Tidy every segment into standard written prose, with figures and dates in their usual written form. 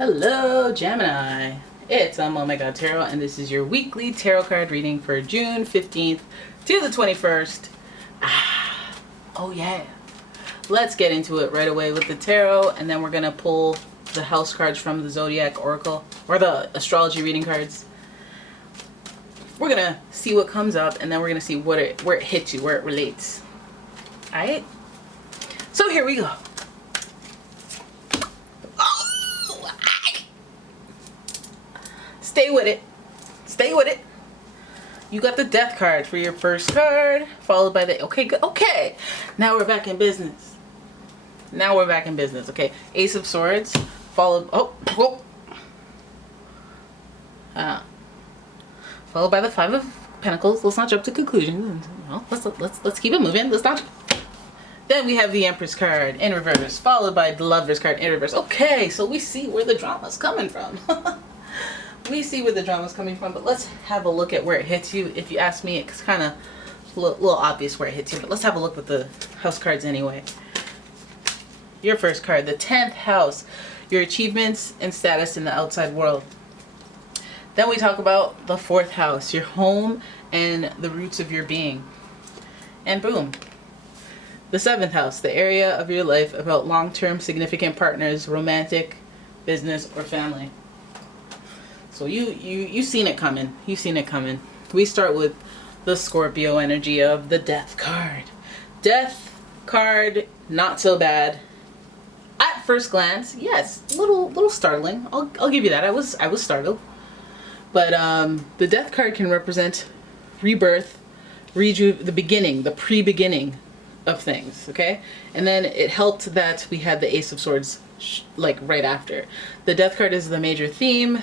Hello, Gemini. It's umomg.tarot, and this is your weekly tarot card reading for June 15th to the 21st. Oh yeah. Let's get into it right away with the tarot, and then we're going to pull the house cards from the Zodiac Oracle, or the astrology reading cards. We're going to see what comes up, and then we're going to see where it hits you, where it relates. Alright? So here we go. Stay with it. Stay with it. You got the death card for your first card, followed by the, okay, good, okay. Now we're back in business. Now we're back in business, okay. Ace of Swords, followed, followed by the Five of Pentacles. Let's not jump to conclusions. No, let's keep it moving. Let's not. Then we have the Empress card in reverse, followed by the Lovers card in reverse. Okay, so we see where the drama's coming from. We see where the drama's coming from, but let's have a look at where it hits you. If you ask me, it's kind of a little obvious where it hits you, but let's have a look with the house cards anyway. Your first card, the 10th house, your achievements and status in the outside world. Then we talk about the 4th house, your home and the roots of your being. And boom, the 7th house, the area of your life about long-term significant partners, romantic, business, or family. So you've seen it coming. You've seen it coming. We start with the Scorpio energy of the Death card. Death card, not so bad. At first glance, yes, little startling. I'll give you that. I was startled. But the Death card can represent rebirth, the beginning, the pre-beginning of things. Okay, and then it helped that we had the Ace of Swords like right after. The Death card is the major theme.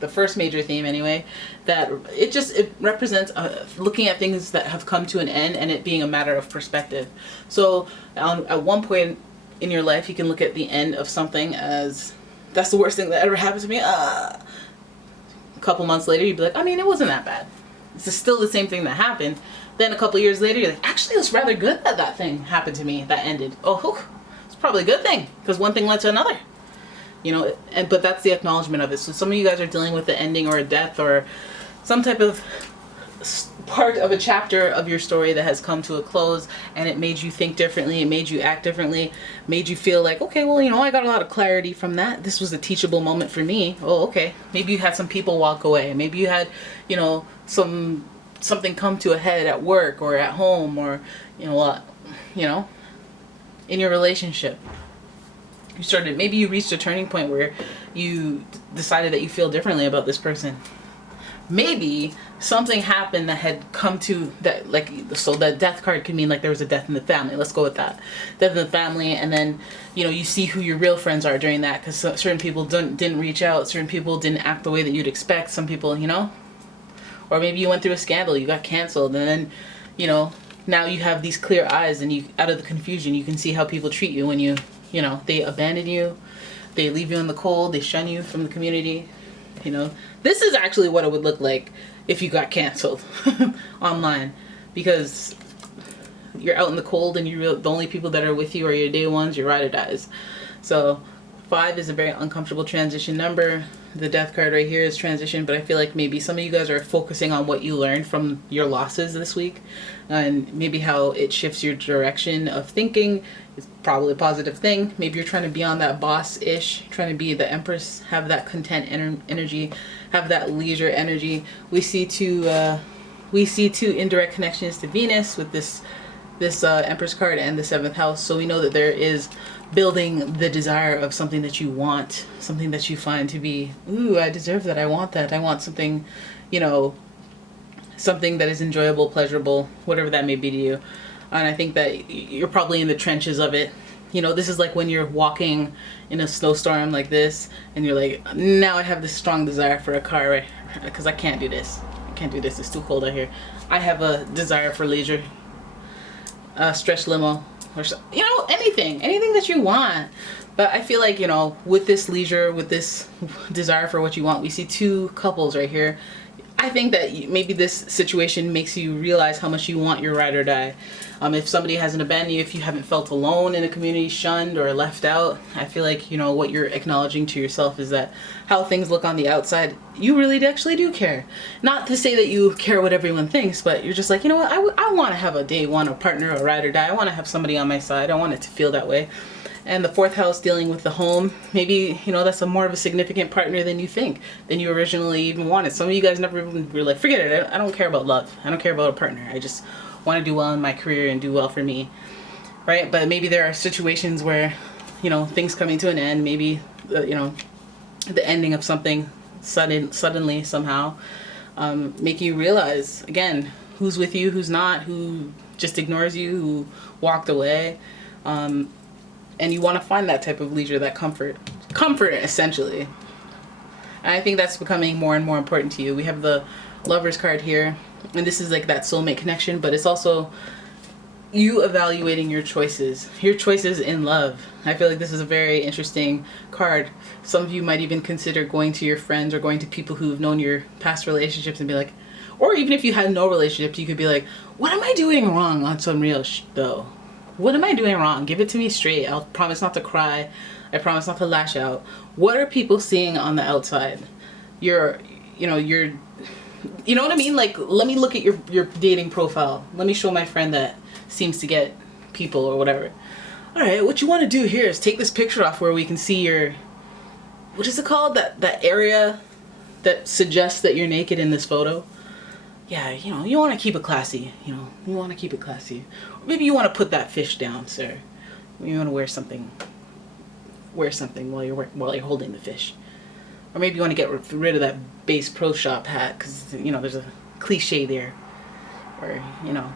The first major theme anyway, that it represents looking at things that have come to an end and it being a matter of perspective. So at one point in your life, you can look at the end of something as that's the worst thing that ever happened to me. A couple months later, you'd be like, I mean, it wasn't that bad. It's still the same thing that happened. Then a couple years later, you're like, actually, it's rather good that that thing happened to me, that ended. Oh, it's probably a good thing because one thing led to another. You know, but that's the acknowledgement of it. So some of you guys are dealing with the ending or a death or some type of part of a chapter of your story that has come to a close, and it made you think differently, it made you act differently, made you feel like, okay, well, you know, I got a lot of clarity from that. This was a teachable moment for me. Oh, okay. Maybe you had some people walk away. Maybe you had, you know, something come to a head at work or at home or, you know, in your relationship. Maybe you reached a turning point where you decided that you feel differently about this person. Maybe something happened that had come to that, like, so the Death card could mean like there was a death in the family. Let's go with that. Death in the family, and then, you know, you see who your real friends are during that, because certain people didn't reach out, certain people didn't act the way that you'd expect, some people, you know, or maybe you went through a scandal, you got canceled, and then, you know, now you have these clear eyes, and you, out of the confusion, you can see how people treat you when you know, they abandon you, they leave you in the cold, they shun you from the community. You know, this is actually what it would look like if you got canceled online, because you're out in the cold and the only people that are with you are your day ones, your ride or dies. So 5 is a very uncomfortable transition number. The Death card right here is transition, but I feel like maybe some of you guys are focusing on what you learned from your losses this week, and maybe how it shifts your direction of thinking. It's probably a positive thing. Maybe you're trying to be on that boss-ish, trying to be the Empress, have that content energy, have that leisure energy. We see two indirect connections to Venus with this Empress card and the 7th house. So we know that there is building the desire of something that you want, something that you find to be, ooh, I deserve that, I want that, I want something, you know, something that is enjoyable, pleasurable, whatever that may be to you. And I think that you're probably in the trenches of it. You know, this is like when you're walking in a snowstorm like this, and you're like, now I have this strong desire for a car, right? Because I can't do this. I can't do this, it's too cold out here. I have a desire for leisure, stretch limo, or you know, anything that you want. But I feel like, you know, with this leisure, with this desire for what you want, we see two couples right here. I think that maybe this situation makes you realize how much you want your ride or die. If somebody hasn't abandoned you, if you haven't felt alone in a community, shunned or left out, I feel like, you know, what you're acknowledging to yourself is that how things look on the outside, you really actually do care. Not to say that you care what everyone thinks, but you're just like, you know what, I want to have a day one, a partner, a ride or die. I want to have somebody on my side. I want it to feel that way. And the 4th house dealing with the home, maybe, you know, that's a more of a significant partner than you think, than you originally even wanted. Some of you guys never even were like, forget it, I don't care about love. I don't care about a partner. I just want to do well in my career and do well for me, right? But maybe there are situations where, you know, things coming to an end, maybe, you know, the ending of something suddenly somehow, make you realize, again, who's with you, who's not, who just ignores you, who walked away. And you want to find that type of leisure, that comfort essentially. And I think that's becoming more and more important to you. We have the Lovers card here, and this is like that soulmate connection, but it's also you evaluating your choices in love. I feel like this is a very interesting card. Some of you might even consider going to your friends or going to people who've known your past relationships and be like, or even if you had no relationship, you could be like, what am I doing wrong on some real though? What am I doing wrong? Give it to me straight. I'll promise not to cry. I promise not to lash out. What are people seeing on the outside? You know what I mean? Like, let me look at your dating profile. Let me show my friend that seems to get people or whatever. All right, what you want to do here is take this picture off where we can see your, what is it called? That area that suggests that you're naked in this photo. Yeah, you know, you want to keep it classy. You know, you want to keep it classy. Or maybe you want to put that fish down, sir. You want to wear something while you're holding the fish. Or maybe you want to get rid of that base pro shop hat because, you know, there's a cliche there. Or, you know,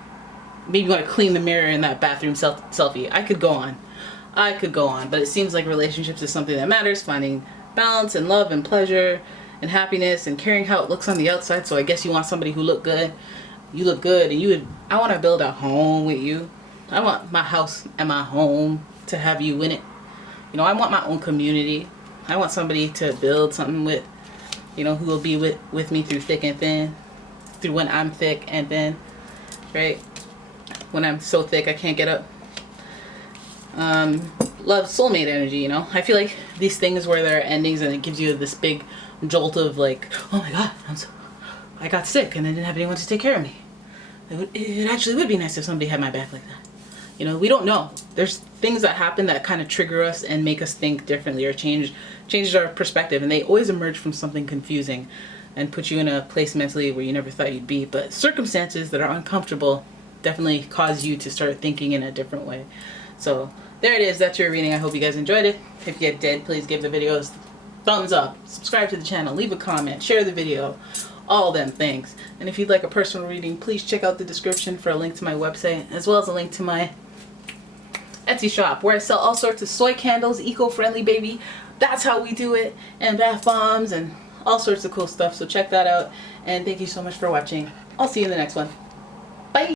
maybe you want to clean the mirror in that bathroom selfie. I could go on, but it seems like relationships is something that matters. Finding balance and love and pleasure and happiness and caring how it looks on the outside. So I guess you want somebody who look good. You look good, and I want to build a home with you. I want my house and my home to have you in it. You know, I want my own community. I want somebody to build something with, you know, who will be with me through thick and thin, through when I'm thick and thin, right? When I'm so thick I can't get up. Love, soulmate energy, you know. I feel like these things where there are endings and it gives you this big jolt of like, oh my god, I got sick and I didn't have anyone to take care of me. It actually would be nice if somebody had my back like that. You know, we don't know. There's things that happen that kind of trigger us and make us think differently or changes our perspective, and they always emerge from something confusing and put you in a place mentally where you never thought you'd be. But circumstances that are uncomfortable definitely cause you to start thinking in a different way. So there it is. That's your reading. I hope you guys enjoyed it. If you did, please give the videos thumbs up, subscribe to the channel, leave a comment, share the video, all them things. And if you'd like a personal reading, please check out the description for a link to my website, as well as a link to my Etsy shop where I sell all sorts of soy candles, eco-friendly, baby. That's how we do it. And bath bombs and all sorts of cool stuff. So check that out. And thank you so much for watching. I'll see you in the next one.